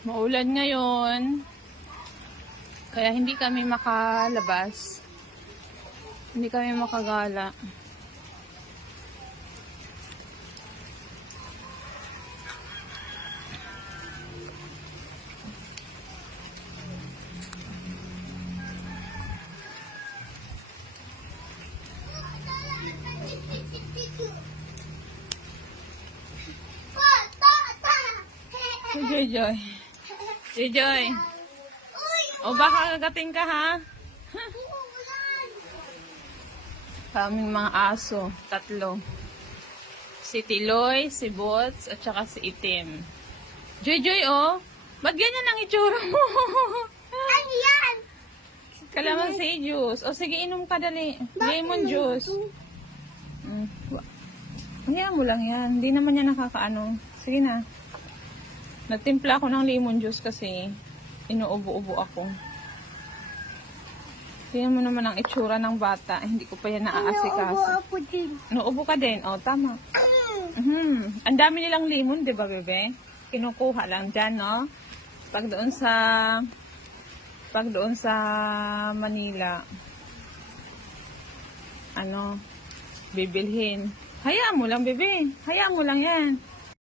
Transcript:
Maulan ngayon. Kaya hindi kami makalabas. Hindi kami makagala. Joy. Joy. O baka kagating ka ha? Kaming mga aso. 3. Si Tiloy, si Bots, at saka si Itim. Joy, oh. Ba't ganyan ang itsura mo? Ano yan? Kalamansi juice. O sige, inom ka dali. Lemon juice. Hayaan mo lang yan. Hindi naman yan nakakaano. Sige na. Nagtimpla ako ng lemon juice kasi inuubo-ubo ako. Tingnan mo naman ang itsura ng bata. Hindi ko pa yan naaasikaso. Inuubo ako din. Inuubo ka din. O, tama. Ang dami nilang lemon, di ba, bebe? Kinukuha lang dyan, no? Pag doon sa Manila, bibilhin. Hayaan mo lang, bebe. Hayaan mo lang yan.